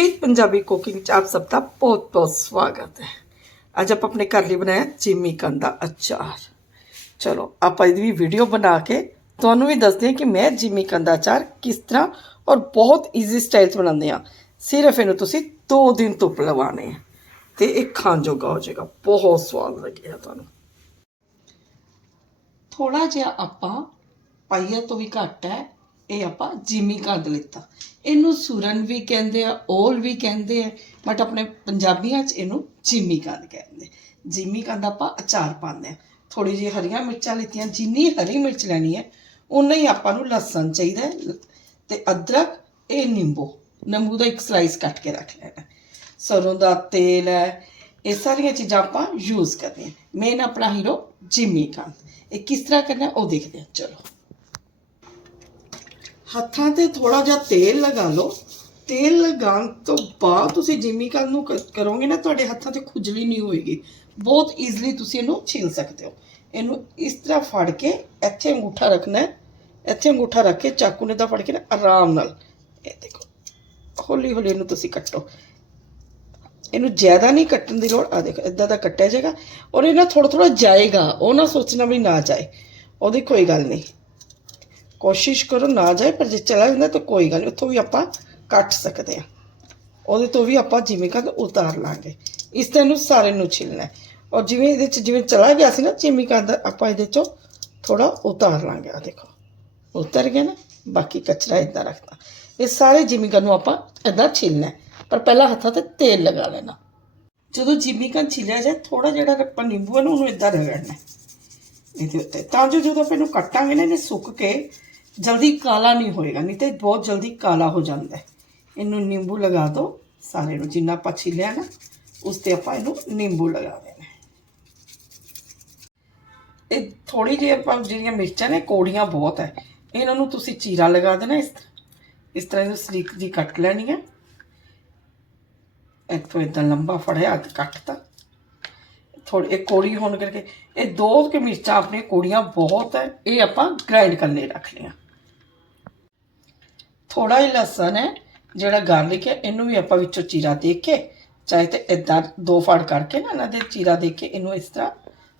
ਪ੍ਰੀਤ Punjabi cooking ਚ ਆਪ ਸਭ ਦਾ ਬਹੁਤ ਬਹੁਤ ਸਵਾਗਤ ਹੈ। ਅੱਜ ਆਪਾਂ ਆਪਣੇ ਘਰ ਲਈ ਬਣਾਇਆ ਜਿਮੀ ਕੰਦ ਅਚਾਰ। ਚਲੋ, ਆਪਾਂ ਇਹਦੀ ਵੀ ਵੀਡੀਓ ਬਣਾ ਕੇ ਤੁਹਾਨੂੰ ਵੀ ਦੱਸਦੇ ਹਾਂ ਕਿ ਮੈਂ ਜਿਮੀ ਕੰਦ ਅਚਾਰ ਕਿਸ ਤਰ੍ਹਾਂ ਔਰ ਬਹੁਤ ਈਜ਼ੀ ਸਟਾਈਲ 'ਚ ਬਣਾਉਂਦੇ ਆ ਸਿਰਫ ਇਹਨੂੰ ਤੁਸੀਂ 2 ਦਿਨ ਧੁੱਪ ਲਵਾਣੇ ਆ ਤੇ ਇਹ ਖਾਣ ਜੋਗਾ ਹੋ ਜਾਏਗਾ। ਬਹੁਤ ਸਵਾਦ ਲੱਗੇਗਾ ਤੁਹਾਨੂੰ। ਥੋੜਾ ਜਿਹਾ ਆਪਾਂ ਪਾਈਆ ਤੋਂ ਵੀ ਘੱਟ ਹੈ। ਇਹ ਆਪਾਂ ਜਿਮੀ ਕੰਦ ਲਿੱਤਾ। ਇਹਨੂੰ ਸੂਰਨ ਵੀ ਕਹਿੰਦੇ ਆ, ਓਲ ਵੀ ਕਹਿੰਦੇ ਆ ਬਟ ਆਪਣੇ ਪੰਜਾਬੀਆਂ 'ਚ ਇਹਨੂੰ ਜਿਮੀ ਕੰਦ ਕਹਿੰਦੇ। ਜਿਮੀ ਕੰਦ ਆਪਾਂ ਅਚਾਰ ਪਾਉਂਦੇ ਆ। ਥੋੜੀ ਜਿਹੀ ਹਰੀਆਂ ਮਿਰਚਾਂ ਲਿੱਤੀਆਂ, ਜਿੰਨੀ ਹਰੀ ਮਿਰਚ ਲੈਣੀ ਹੈ ਉਨਾ ਹੀ ਆਪਾਂ ਨੂੰ ਲਸਣ ਚਾਹੀਦਾ ਹੈ ਤੇ ਅਦਰਕ ਇਹ ਨਿੰਬੂ। ਨਿੰਬੂ ਦਾ ਇੱਕ ਸਲਾਈਸ ਕੱਟ ਕੇ ਰੱਖ ਲੈਣਾ। ਸਰੋਂ ਦਾ ਤੇਲ ਹੈ, ਇਹ ਸਾਰੀਆਂ ਚੀਜ਼ਾਂ ਆਪਾਂ ਯੂਜ਼ ਕਰਦੇ ਹਾਂ ਮੇਨ ਆਪਣਾ ਹੀਰੋ ਜਿਮੀ ਕੰਦ ਇਹ ਕਿਸ ਤਰ੍ਹਾਂ ਕਰਨਾ ਉਹ ਦੇਖਦੇ ਹਾਂ। ਚਲੋ। ਹੱਥਾਂ ਤੇ ਥੋੜਾ ਜਿਹਾ ਤੇਲ ਲਗਾ ਲਓ। ਤੇਲ ਲਗਾਉਣ ਤੋਂ ਬਾਅਦ ਤੁਸੀਂ ਜਿਮੀ ਕੰਦ ਨੂੰ ਕ- ਕਰੋਗੇ ਨਾ, ਤੁਹਾਡੇ ਹੱਥਾਂ ਤੇ ਖੁਜਲੀ ਨਹੀਂ ਹੋਏਗੀ। ਬਹੁਤ ਈਜ਼ਲੀ ਤੁਸੀਂ ਇਹਨੂੰ ਛਿਲ ਸਕਦੇ ਹੋ। ਇਹਨੂੰ ਇਸ ਤਰ੍ਹਾਂ ਫੜ ਕੇ ਇੱਥੇ ਅੰਗੂਠਾ ਰੱਖਣਾ ਹੈ। ਇੱਥੇ ਅੰਗੂਠਾ ਰੱਖ ਕੇ ਚਾਕੂ ਨੇ ਤਾਂ ਫੜ ਕੇ ਨਾ ਆਰਾਮ ਨਾਲ। ਇਹ ਦੇਖੋ ਹੌਲੀ ਹੌਲੀ ਇਹਨੂੰ ਤੁਸੀਂ ਕੱਟੋ। ਇਹਨੂੰ ਜ਼ਿਆਦਾ ਨਹੀਂ ਕੱਟਣ ਦੀ ਲੋੜ। ਆ ਦੇਖੋ, ਇਦਾਂ ਦਾ ਕੱਟਿਆ ਜਾਏਗਾ। ਔਰ ਇਹ ਨਾ ਥੋੜਾ ਥੋੜਾ ਜਾਏਗਾ। ਉਹ ਨਾ ਸੋਚਣਾ ਵੀ ਨਾ ਜਾਏ। ਉਹਦੀ ਕੋਈ ਗੱਲ ਨਹੀਂ। ਕੋਸ਼ਿਸ਼ ਕਰੋ ਨਾ ਜਾਏ ਪਰ ਜੇ ਚਲਾ ਜਾਂਦਾ ਤਾਂ ਕੋਈ ਗੱਲ ਨਹੀਂ ਉੱਥੋਂ ਵੀ ਆਪਾਂ ਕੱਟ ਸਕਦੇ ਆ ਉਹਦੇ ਤੋਂ ਵੀ ਆਪਾਂ ਜਿਵੇਂ ਕੰਦ ਉਤਾਰ ਲਾਂਗੇ ਇਸ ਤਰ੍ਹਾਂ ਨੂੰ ਸਾਰੇ ਨੂੰ ਛਿਲਣਾ ਹੈ। ਔਰ ਜਿਵੇਂ ਇਹਦੇ ਚ ਜਿਵੇਂ ਚਲਾ ਗਿਆ ਸੀ ਨਾ ਜਿਵੇਂ ਕੰਦ ਆਪਾਂ ਇਹਦੇ ਚੋਂ ਥੋੜਾ ਉਤਾਰ ਲਾਂਗੇ ਆ ਦੇਖੋ ਉਤਰ ਗਿਆ ਨਾ ਬਾਕੀ ਕਚਰਾ ਇਦਾਂ ਰੱਖਣਾ ਇਹ ਸਾਰੇ ਜਿਵੇਂ ਕੰਦ ਨੂੰ ਆਪਾਂ ਇਦਾਂ ਛਿਲਣਾ ਹੈ। ਪਰ ਪਹਿਲਾਂ ਹੱਥਾਂ ਤੇ ਤੇਲ ਲਗਾ ਲੈਣਾ ਜਦੋਂ ਜਿਵੇਂ ਕੰਦ ਛਿਲਿਆ ਜਾਏ ਥੋੜਾ ਜਿਹੜਾ ਆਪਾਂ ਨਿੰਬੂ ਹੈ ਨਾ ਉਹਨੂੰ ਇਦਾਂ ਰਗੜਨਾ ਹੈ ਇਹਦੇ ਉੱਤੇ ਤਾਂ ਜੋ ਜਦੋਂ ਆਪਾਂ ਇਹਨੂੰ ਕੱਟਾਂਗੇ ਨਾ ਇਹ ਸੁੱਕ ਕੇ ਜਲਦੀ ਕਾਲਾ ਨਹੀਂ ਹੋਏਗਾ, ਨਹੀਂ ਤੇ ਬਹੁਤ ਜਲਦੀ ਕਾਲਾ ਹੋ ਜਾਂਦਾ ਹੈ। ਇਹਨੂੰ ਨਿੰਬੂ ਲਗਾ ਦਿਓ ਸਾਰੇ ਨੂੰ ਜਿੰਨਾ ਆਪਾਂ ਛਿਲਿਆ ਨਾ ਉਸ ਤੇ ਆਪਾਂ ਇਹਨੂੰ ਨਿੰਬੂ ਲਗਾ ਦੇਣਾ ਇਹ ਥੋੜੀ ਜਿਹੀ ਆਪਾਂ ਜਿਹੜੀਆਂ ਮਿਰਚਾਂ ਨੇ, ਕੋੜੀਆਂ ਬਹੁਤ ਹੈ। ਇਹਨਾਂ ਨੂੰ ਤੁਸੀਂ ਚੀਰਾ ਲਗਾ ਦੇਣਾ ਇਸ ਇਸ ਤਰ੍ਹਾਂ ਇਹਨੂੰ ਸਲੀਕ ਜੀ ਕੱਟ ਲੈਣੀ ਹੈ ਇੱਥੋਂ ਇਦਾਂ ਲੰਬਾ ਫੜਿਆ ਤੇ ਕੱਟਤਾ। ਥੋੜੀ ਇਹ ਕੋੜੀ ਹੋਣ ਕਰਕੇ, ਇਹ ਦੋ ਕਿ ਮਿਰਚਾਂ ਆਪਣੀਆਂ ਕੋੜੀਆਂ ਬਹੁਤ ਹੈ, ਇਹ ਆਪਾਂ ਗ੍ਰਾਈਂਡ ਕਰਨੇ ਰੱਖ ਲਈਆਂ ਥੋੜਾ ਹੀ ਲਸਣ ਹੈ, ਜਿਹੜਾ ਗਾਰਲਿਕ ਹੈ, ਇਹਨੂੰ ਵੀ ਆਪਾਂ ਵਿੱਚੋਂ ਚੀਰਾ ਦੇ ਕੇ, ਚਾਹੇ ਤੇ ਇਦਾਂ ਦੋ ਫੜ ਕਰਕੇ ਨਾ ਇਹਨਾਂ ਦੇ ਚੀਰਾ ਦੇ ਕੇ ਇਹਨੂੰ ਇਸ ਤਰ੍ਹਾਂ,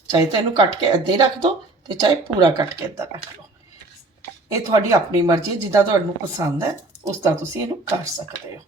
ਚਾਹੇ ਤਾਂ ਇਹਨੂੰ ਕੱਟ ਕੇ ਇੱਦਾਂ ਹੀ ਰੱਖ ਦਿਓ ਤੇ ਚਾਹੇ ਪੂਰਾ ਕੱਟ ਕੇ ਇੱਦਾਂ ਰੱਖ ਲਓ। ਇਹ ਤੁਹਾਡੀ ਆਪਣੀ ਮਰਜ਼ੀ ਹੈ, ਜਿੱਦਾਂ ਤੁਹਾਨੂੰ ਪਸੰਦ ਹੈ, ਉਸ ਤਰ੍ਹਾਂ ਤੁਸੀਂ ਇਹਨੂੰ ਕਰ ਸਕਦੇ ਹੋ।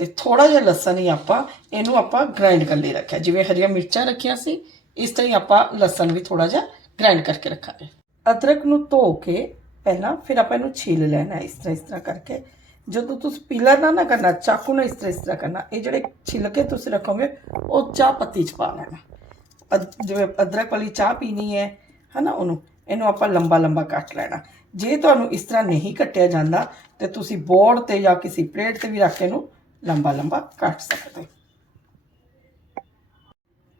ਤੇ ਥੋੜਾ ਜਿਹਾ ਲਸਣ ਹੀ ਆਪਾਂ, ਇਹਨੂੰ ਆਪਾਂ ਗ੍ਰਾਈਂਡ ਕਰ ਲਈ ਰੱਖਿਆ, ਜਿਵੇਂ ਹਰੀਆਂ ਮਿਰਚਾਂ ਰੱਖੀਆਂ ਸੀ, ਇਸ ਤਰ੍ਹਾਂ ਹੀ ਆਪਾਂ ਲਸਣ ਵੀ ਥੋੜਾ ਜਿਹਾ ਗ੍ਰਾਈਂਡ ਕਰਕੇ ਰੱਖਾਂਗੇ। ਅਦਰਕ ਨੂੰ ਧੋ ਕੇ ਪਹਿਲਾਂ, ਫਿਰ ਆਪਾਂ ਇਹਨੂੰ ਛਿੱਲ ਲੈਣਾ ਇਸ ਤਰ੍ਹਾਂ ਇਸ ਤਰ੍ਹਾਂ ਕਰਕੇ। ਜਦੋਂ ਤੁਸੀਂ ਪੀਲਾ ਨਾ ਨਾ ਕਰਨਾ, ਚਾਕੂ ਨਾਲ ਇਸ ਤਰ੍ਹਾਂ ਇਸ ਤਰ੍ਹਾਂ ਕਰਨਾ, ਇਹ ਜਿਹੜੇ ਛਿੱਲ ਕੇ ਤੁਸੀਂ ਰੱਖੋਗੇ, ਉਹ ਚਾਹ ਪੱਤੀ ਚ ਪਾ ਲੈਣਾ। ਜਿਵੇਂ ਅਦਰਕ ਵਾਲੀ ਚਾਹ ਪੀਣੀ ਹੈ, ਹਨਾ ਉਹਨੂੰ, ਇਹਨੂੰ ਆਪਾਂ ਲੰਬਾ ਲੰਬਾ ਕੱਟ ਲੈਣਾ। ਜੇ ਤੁਹਾਨੂੰ ਇਸ ਤਰ੍ਹਾਂ ਨਹੀਂ ਕੱਟਿਆ ਜਾਂਦਾ, ਤੇ ਤੁਸੀਂ ਬੋਰਡ ਤੇ ਜਾਂ ਕਿਸੇ ਪਲੇਟ ਤੇ ਵੀ ਰੱਖ ਕੇ ਇਹਨੂੰ ਲੰਬਾ ਲੰਬਾ ਕੱਟ ਸਕਦੇ ਹੋ।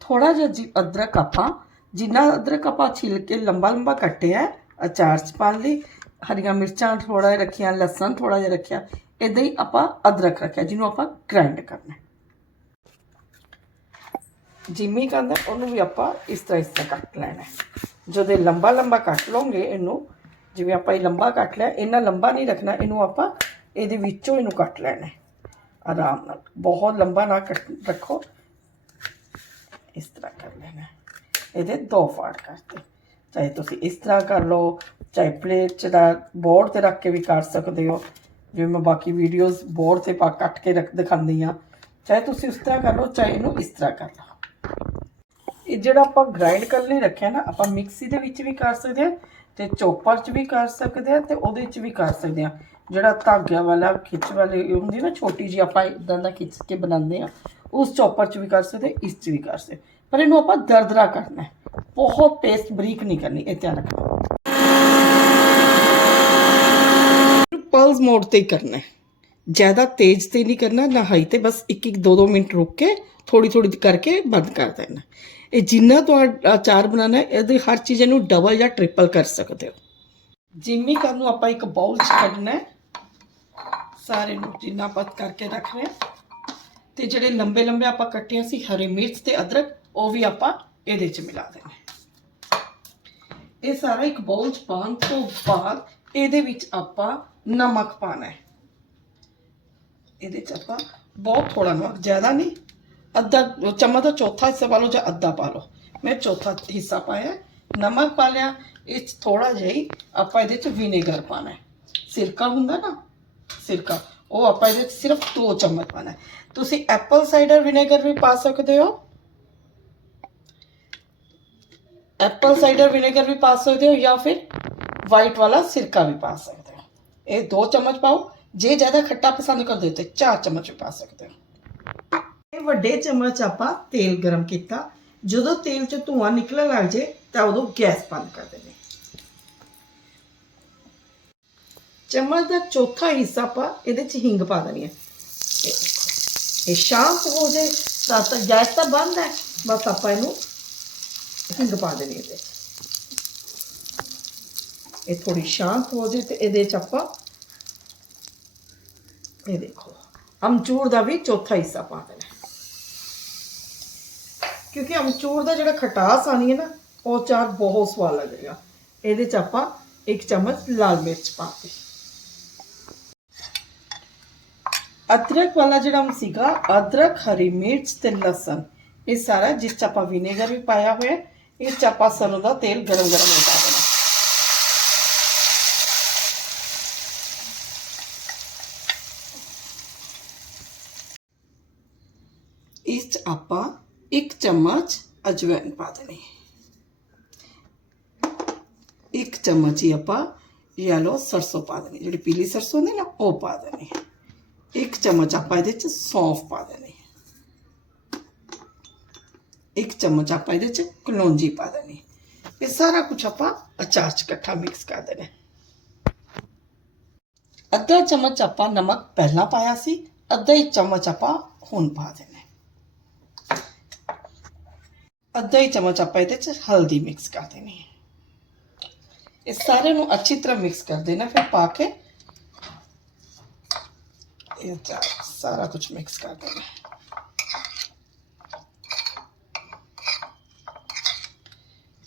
ਥੋੜਾ ਜਿਹਾ ਜੀ ਅਦਰਕ ਆਪਾਂ, ਜਿੰਨਾ ਅਦਰਕ ਆਪਾਂ ਛਿਲ ਕੇ ਲੰਬਾ ਲੰਬਾ ਕੱਟਿਆ ਅਚਾਰ ਚ ਪਾਉਣ ਲਈ, ਹਰੀਆਂ ਮਿਰਚਾਂ ਥੋੜਾ ਜਿਹਾ ਰੱਖੀਆਂ, ਲਸਣ ਥੋੜਾ ਜਿਹਾ ਰੱਖਿਆ ਇਦਾਂ ਹੀ ਆਪਾਂ ਅਦਰਕ ਰੱਖਿਆ, ਜਿਹਨੂੰ ਆਪਾਂ ਗ੍ਰਾਈਂਡ ਕਰਨਾ ਹੈ। ਜਿੰਮੀ ਕਹਿੰਦਾ ਉਹਨੂੰ ਵੀ ਆਪਾਂ ਇਸ ਤਰ੍ਹਾਂ ਇਸ ਤਰ੍ਹਾਂ ਕੱਟ ਲੈਣਾ ਜਦੋਂ ਇਹ ਲੰਬਾ ਲੰਬਾ ਕੱਟ ਲਓਗੇ ਇਹਨੂੰ, ਜਿਵੇਂ ਆਪਾਂ ਇਹ ਲੰਬਾ ਕੱਟ ਲਿਆ, ਇੰਨਾ ਲੰਬਾ ਨਹੀਂ ਰੱਖਣਾ, ਇਹਨੂੰ ਆਪਾਂ ਇਹਦੇ ਵਿੱਚੋਂ ਇਹਨੂੰ ਕੱਟ ਲੈਣਾ ਆਰਾਮ ਨਾਲ, ਬਹੁਤ ਲੰਬਾ ਨਾ ਕੱਟ, ਰੱਖੋ। ਇਸ ਤਰ੍ਹਾਂ ਕਰ ਲੈਣਾ ਇਹਦੇ ਦੋ ਫਾੜ ਕਰਤੇ। ਚਾਹੇ ਤੁਸੀਂ ਇਸ ਤਰ੍ਹਾਂ ਕਰ ਲਓ, ਚਾਹੇ ਪਲੇਟ 'ਚ ਦਾ ਬੋਰਡ ਤੇ ਰੱਖ ਕੇ ਵੀ ਕਰ ਸਕਦੇ ਹੋ। ਜਿਵੇਂ ਮੈਂ ਬਾਕੀ ਵੀਡੀਓਜ਼ ਬੋਰਡ ਤੇ ਪਾ ਕੱਟ ਕੇ ਰੱਖ ਦਿਖਾਉਂਦੀ ਆ ਚਾਹੇ ਤੁਸੀਂ ਉਸ ਤਰ੍ਹਾਂ ਕਰ ਲਓ, ਚਾਹੇ ਇਹਨੂੰ ਇਸ ਤਰ੍ਹਾਂ ਕਰ ਲਓ। ਇਹ ਜਿਹੜਾ ਆਪਾਂ ਗ੍ਰਾਈਂਡ ਕਰਨ ਲਈ ਰੱਖਿਆ ਨਾ, ਆਪਾਂ ਮਿਕਸੀ ਦੇ ਵਿੱਚ ਵੀ ਕਰ ਸਕਦੇ ਹਾਂ ਤੇ ਚੋਪਰ 'ਚ ਵੀ ਕਰ ਸਕਦੇ ਹਾਂ ਤੇ ਉਹਦੇ 'ਚ ਵੀ ਕਰ ਸਕਦੇ ਹਾਂ। ਜਿਹੜਾ ਧਾਗਿਆਂ ਵਾਲਾ ਖਿੱਚ ਵਾਲੀ ਹੁੰਦੀ ਨਾ ਛੋਟੀ ਜੀ ਆਪਾਂ ਇਦਾਂ ਦਾ ਖਿੱਚ ਕੇ ਬਣਾਉਂਦੇ ਆ ਉਸ ਚੋਪਰ 'ਚ ਵੀ ਕਰ ਸਕਦੇ ਇਸ 'ਚ ਵੀ ਕਰ ਸਕਦੇ ਪਰ ਇਹਨੂੰ ਆਪਾਂ ਦਰਦਰਾ ਕਰਨਾ ਹੈ। ਬਹੁਤ ਪੇਸਟ ਬਰੀਕ ਨਹੀਂ ਕਰਨੀ ਇਹ ਧਿਆਨ ਰੱਖਣਾ ਪਲਸ ਮੋਡ ਤੇ ਹੀ ਕਰਨਾ ਹੈ ਜ਼ਿਆਦਾ ਤੇਜ਼ ਤੇ ਨਹੀਂ ਕਰਨਾ ਨਾ ਹਾਈ ਤੇ ਬਸ ਇੱਕ ਇੱਕ ਦੋ ਦੋ ਮਿੰਟ ਰੁਕ ਕੇ ਥੋੜੀ ਥੋੜੀ ਕਰਕੇ ਬੰਦ ਕਰ ਦੇਣਾ ਇਹ ਜਿੰਨਾ ਤੁਹਾਡਾ ਅਚਾਰ ਬਣਾਉਣਾ ਹੈ ਇਹਦੀ ਹਰ ਚੀਜ਼ ਨੂੰ ਡਬਲ ਜਾਂ ਟ੍ਰਿਪਲ ਕਰ ਸਕਦੇ ਹੋ ਜਿੰਮੀ ਕਰਨ ਨੂੰ ਆਪਾਂ ਇੱਕ ਬਾਉਲ 'ਚ ਕੱਢਣਾ ਹੈ ਸਾਰੇ ਨੂੰ ਜਿੰਨਾ ਪਤ ਕਰਕੇ ਰੱਖ ਰਹੇ ਹਾਂ ਤੇ ਜਿਹੜੇ ਲੰਬੇ ਲੰਬੇ ਆਪਾਂ ਕੱਟੇ ਸੀ ਹਰੀ ਮਿਰਚ ਤੇ ਅਦਰਕ ਉਹ ਵੀ ਆਪਾਂ ਇਹਦੇ 'ਚ ਮਿਲਾ ਦੇਣਾ ਹੈ। ਇਹ ਸਾਰਾ ਇੱਕ ਬਾਉਲ 'ਚ ਪਾਉਣ ਤੋਂ ਬਾਅਦ ਇਹਦੇ ਵਿੱਚ ਆਪਾਂ ਨਮਕ ਪਾਣਾ ਹੈ ਇਹਦੇ ਚ ਆਪਾਂ ਬਹੁਤ ਥੋੜਾ ਨਮਕ ਜ਼ਿਆਦਾ ਨਹੀਂ ਅੱਧਾ ਚਮਚ ਦਾ ਚੌਥਾ ਹਿੱਸਾ ਪਾ ਲਓ ਜਾਂ ਅੱਧਾ ਪਾ ਲਓ ਮੈਂ ਚੌਥਾ ਹਿੱਸਾ ਪਾਇਆ ਨਮਕ ਪਾ ਲਿਆ ਇਹ 'ਚ ਥੋੜਾ ਜਿਹਾ ਹੀ ਆਪਾਂ ਇਹਦੇ ਚ ਵਿਨੇਗਰ ਪਾਣਾ ਹੈ ਸਿਰਕਾ ਹੁੰਦਾ ਨਾ ਸਿਰਕਾ ਉਹ ਆਪਾਂ ਇਹਦੇ ਚ ਸਿਰਫ 2 ਚਮਚ ਪਾਣਾ ਹੈ ਤੁਸੀਂ ਐਪਲ ਸਾਈਡਰ ਵਿਨੇਗਰ ਵੀ ਪਾ ਸਕਦੇ ਹੋ ਐਪਲ ਸਾਈਡਰ ਵਿਨੇਗਰ ਵੀ ਪਾ ਸਕਦੇ ਹੋ ਜਾਂ ਫਿਰ ਵਾਈਟ ਵਾਲਾ ਸਿਰਕਾ ਵੀ ਪਾ ਸਕਦੇ ਹੋ ਇਹ 2 ਚਮਚ ਪਾਓ ਜੇ ਜ਼ਿਆਦਾ ਖੱਟਾ ਪਸੰਦ ਕਰਦੇ ਹੋ ਤੇ 4 ਚਮਚ ਵੀ ਪਾ ਸਕਦੇ ਹੋ ਇਹ ਵੱਡੇ ਚਮਚ ਆਪਾਂ ਤੇਲ ਗਰਮ ਕੀਤਾ ਜਦੋਂ ਤੇਲ 'ਚ ਧੂਆਂ ਨਿਕਲਣ ਲੱਗ ਜੇ ਤਾਂ ਉਦੋਂ ਗੈਸ ਬੰਦ ਕਰ ਦੇਣੀ ਚਮਚ ਦਾ ਚੌਥਾ ਹਿੱਸਾ ਆਪਾਂ ਇਹਦੇ 'ਚ ਹਿੰਗ ਪਾ ਦੇਣੀ ਹੈ ਇਹ ਦੇਖੋ। ਇਹ ਸ਼ਾਂਤ ਹੋ ਜੇ ਤਾਂ ਤਾਂ ਗੈਸ ਤਾਂ ਬੰਦ ਹੈ ਬਸ ਆਪਾਂ ਇਹਨੂੰ ਹਿੰਗ ਪਾ ਦੇਣੀ ਇਹਦੇ 'ਚ। ਇਹ ਥੋੜੀ ਸ਼ਾਂਤ ਹੋ ਜੇ ਤੇ ਇਹਦੇ 'ਚ ਆਪਾਂ ਇਹ ਦੇਖੋ ਅਮਚੂਰ ਦਾ ਵੀ ਚੌਥਾ ਹਿੱਸਾ ਪਾ ਦੇਣਾ ਹੈ। ਕਿਉਂਕਿ ਅਮਚੂਰ ਦਾ ਜਿਹੜਾ ਖਟਾਸ ਆਣੀ ਹੈ ਨਾ ਉਹ ਚਾਰ ਬਹੁਤ ਸਵਾਦ ਲੱਗੇਗਾ ਇਹਦੇ 'ਚ ਆਪਾਂ ਇੱਕ ਚਮਚ ਲਾਲ ਮਿਰਚ ਪਾ ਦੇ ਅਦਰਕ ਵਾਲਾ ਜਿਹੜਾ ਸੀਗਾ ਅਦਰਕ ਹਰੀ ਮਿਰਚ ਤੇ ਲਸਣ ਇਹ ਸਾਰਾ ਜਿਸ 'ਚ ਆਪਾਂ ਵਿਨੇਗਰ ਵੀ ਪਾਇਆ ਹੋਇਆ ਹੈ, ਇਹ 'ਚ ਆਪਾਂ ਸਰੋਂ ਦਾ ਤੇਲ ਗਰਮ ਗਰਮ ਹੋ। ਪਾ ਦੇਣਾ ਇਸ 'ਚ ਆਪਾਂ ਇੱਕ ਚਮਚ ਅਜਵਾਇਣ ਪਾ ਦੇਣੀ ਇੱਕ ਚਮਚ ਹੀ ਆਪਾਂ ਯੈਲੋ ਸਰਸੋਂ ਪਾ ਦੇਣੀ ਜਿਹੜੀ ਪੀਲੀ ਸਰਸੋਂ ਹੁੰਦੀ ਨਾ ਉਹ ਪਾ ਦੇਣੀ ਇੱਕ ਚਮਚ ਆਪਾਂ ਇਹਦੇ 'ਚ ਸੌਂਫ ਪਾ ਦੇਣੀ ਇੱਕ ਚਮਚ ਆਪਾਂ ਇਹਦੇ 'ਚ ਕਲੌਂਜੀ ਪਾ ਦੇਣੀ ਹੈ। ਇਹ ਸਾਰਾ ਕੁਝ ਆਪਾਂ ਅਚਾਰ 'ਚ ਇਕੱਠਾ ਮਿਕਸ ਕਰ ਦੇਣਾ ਹੈ। ਅੱਧਾ ਚਮਚ ਆਪਾਂ ਨਮਕ ਪਹਿਲਾਂ ਪਾਇਆ ਸੀ ਅੱਧਾ ਹੀ ਚਮਚ ਆਪਾਂ ਹੁਣ ਪਾ ਦੇਣਾ ਹੈ। ਅੱਧਾ ਹੀ ਚਮਚ ਆਪਾਂ ਇਹਦੇ 'ਚ ਹਲਦੀ ਮਿਕਸ ਕਰ ਦੇਣੀ ਹੈ ਇਸ ਸਾਰੇ ਨੂੰ ਅੱਛੀ ਤਰ੍ਹਾਂ ਮਿਕਸ ਕਰ ਦੇਣਾ ਫਿਰ ਪਾ ਕੇ ਇਹ ਚਾਰ ਸਾਰਾ ਕੁਝ ਮਿਕਸ ਕਰ ਦੇਣਾ ਹੈ।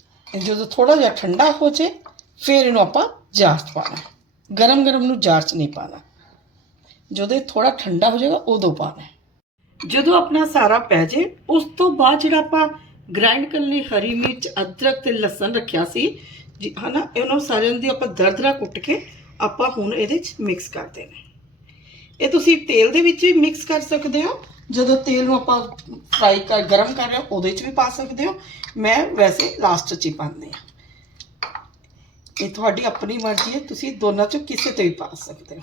ਇਹ ਜਦੋਂ ਥੋੜਾ ਜਿਹਾ ਠੰਡਾ ਹੋ ਜੇ, ਫਿਰ ਇਹਨੂੰ ਆਪਾਂ ਜਾਰ 'ਚ ਪਾਣਾ ਗਰਮ ਗਰਮ ਨੂੰ ਜਾਰ 'ਚ ਨਹੀਂ ਪਾਣਾ ਜਦੋਂ ਇਹ ਥੋੜਾ ਠੰਡਾ ਹੋ ਜਾਏਗਾ, ਉਦੋਂ ਪਾਣਾ ਜਦੋਂ ਆਪਣਾ ਸਾਰਾ ਪੈ ਜੇ, ਉਸ ਤੋਂ ਬਾਅਦ ਜਿਹੜਾ ਆਪਾਂ ਗ੍ਰਾਈਂਡ ਕਰਨ ਲਈ ਹਰੀ ਮਿਰਚ, ਅਦਰਕ ਤੇ ਲਸਣ ਰੱਖਿਆ ਸੀ, ਜੀ, ਹਨਾ, ਇਹਨਾਂ ਸਾਰਿਆਂ ਦੀ ਆਪਾਂ ਦਰਦਰਾ ਕੁੱਟ ਕੇ ਆਪਾਂ ਹੁਣ ਇਹਦੇ 'ਚ ਮਿਕਸ ਕਰ ਦੇਣਾ ਇਹ ਤੁਸੀਂ ਤੇਲ ਦੇ ਵਿੱਚ ਵੀ ਮਿਕਸ ਕਰ ਸਕਦੇ ਹੋ। ਜਦੋਂ ਤੇਲ ਨੂੰ ਆਪਾਂ ਫਰਾਈ ਕਰ, ਗਰਮ ਕਰ ਰਹੇ ਹੋ, ਉਹਦੇ 'ਚ ਵੀ ਪਾ ਸਕਦੇ ਹੋ। ਮੈਂ ਵੈਸੇ ਲਾਸਟ 'ਚ ਹੀ ਪਾਉਂਦੀ ਹਾਂ। ਇਹ ਤੁਹਾਡੀ ਆਪਣੀ ਮਰਜ਼ੀ ਹੈ, ਤੁਸੀਂ ਦੋਨਾਂ 'ਚੋਂ ਕਿਸੇ ਤੇ ਵੀ ਪਾ ਸਕਦੇ ਹੋ।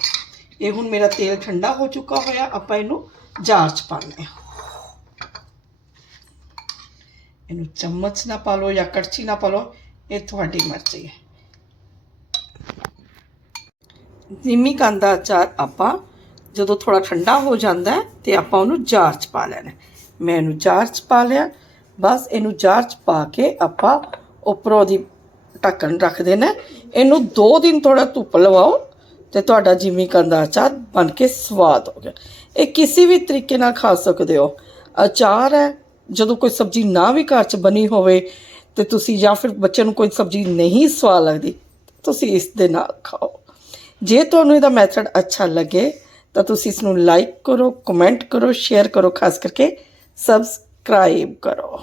ਇਹ ਹੁਣ ਮੇਰਾ ਤੇਲ ਠੰਡਾ ਹੋ ਚੁੱਕਾ ਹੋਇਆ, ਆਪਾਂ ਇਹਨੂੰ ਜਾਰ 'ਚ ਪਾਉਂਦੇ ਹਾਂ। ਇਹਨੂੰ ਚਮਚ ਨਾ ਪਾ ਲਓ ਜਾਂ ਕੜਛੀ ਨਾ ਪਾ ਲਓ, ਇਹ ਤੁਹਾਡੀ ਮਰਜ਼ੀ ਹੈ। ਨਿੰਮੀ ਕੰਦ ਦਾ ਅਚਾਰ ਆਪਾਂ ਜਦੋਂ ਥੋੜਾ ਠੰਡਾ ਹੋ ਜਾਂਦਾ ਹੈ ਤੇ ਆਪਾਂ ਉਹਨੂੰ ਜਾਰ 'ਚ ਪਾ ਲੈਣਾ ਮੈਂ ਇਹਨੂੰ ਜਾਰ 'ਚ ਪਾ ਲਿਆ। ਬਸ ਇਹਨੂੰ ਜਾਰ 'ਚ ਪਾ ਕੇ ਆਪਾਂ ਉੱਪਰੋਂ ਦੀ ਢੱਕਣ ਰੱਖ ਦੇਣਾ ਇਹਨੂੰ 2 ਦਿਨ ਥੋੜਾ ਧੁੱਪ ਲਵਾਓ ਤੇ ਤੁਹਾਡਾ ਜਿਮੀ ਕੰਦ ਦਾ ਅਚਾਰ ਬਣ ਕੇ ਸਵਾਦ ਹੋ ਗਿਆ। ਇਹ ਕਿਸੇ ਵੀ ਤਰੀਕੇ ਨਾਲ ਖਾ ਸਕਦੇ ਹੋ। ਅਚਾਰ ਹੈ, ਜਦੋਂ ਕੋਈ ਸਬਜ਼ੀ ਨਾ ਵੀ ਘਰ 'ਚ ਬਣੀ ਹੋਵੇ ਤੇ ਤੁਸੀਂ ਜਾਂ ਫਿਰ ਬੱਚੇ ਨੂੰ ਕੋਈ ਸਬਜ਼ੀ ਨਹੀਂ ਸਵਾਦ ਲੱਗਦੀ, ਤੁਸੀਂ ਇਸ ਦੇ ਨਾਲ ਖਾਓ। ਜੇ ਤੁਹਾਨੂੰ ਇਹਦਾ ਮੈਥਡ ਅੱਛਾ ਲੱਗੇ ਤਾਂ ਤੁਸੀਂ ਇਸ ਨੂੰ ਲਾਈਕ ਕਰੋ ਕਮੈਂਟ ਕਰੋ ਸ਼ੇਅਰ ਕਰੋ ਖਾਸ ਕਰਕੇ ਸਬਸਕ੍ਰਾਈਬ ਕਰੋ।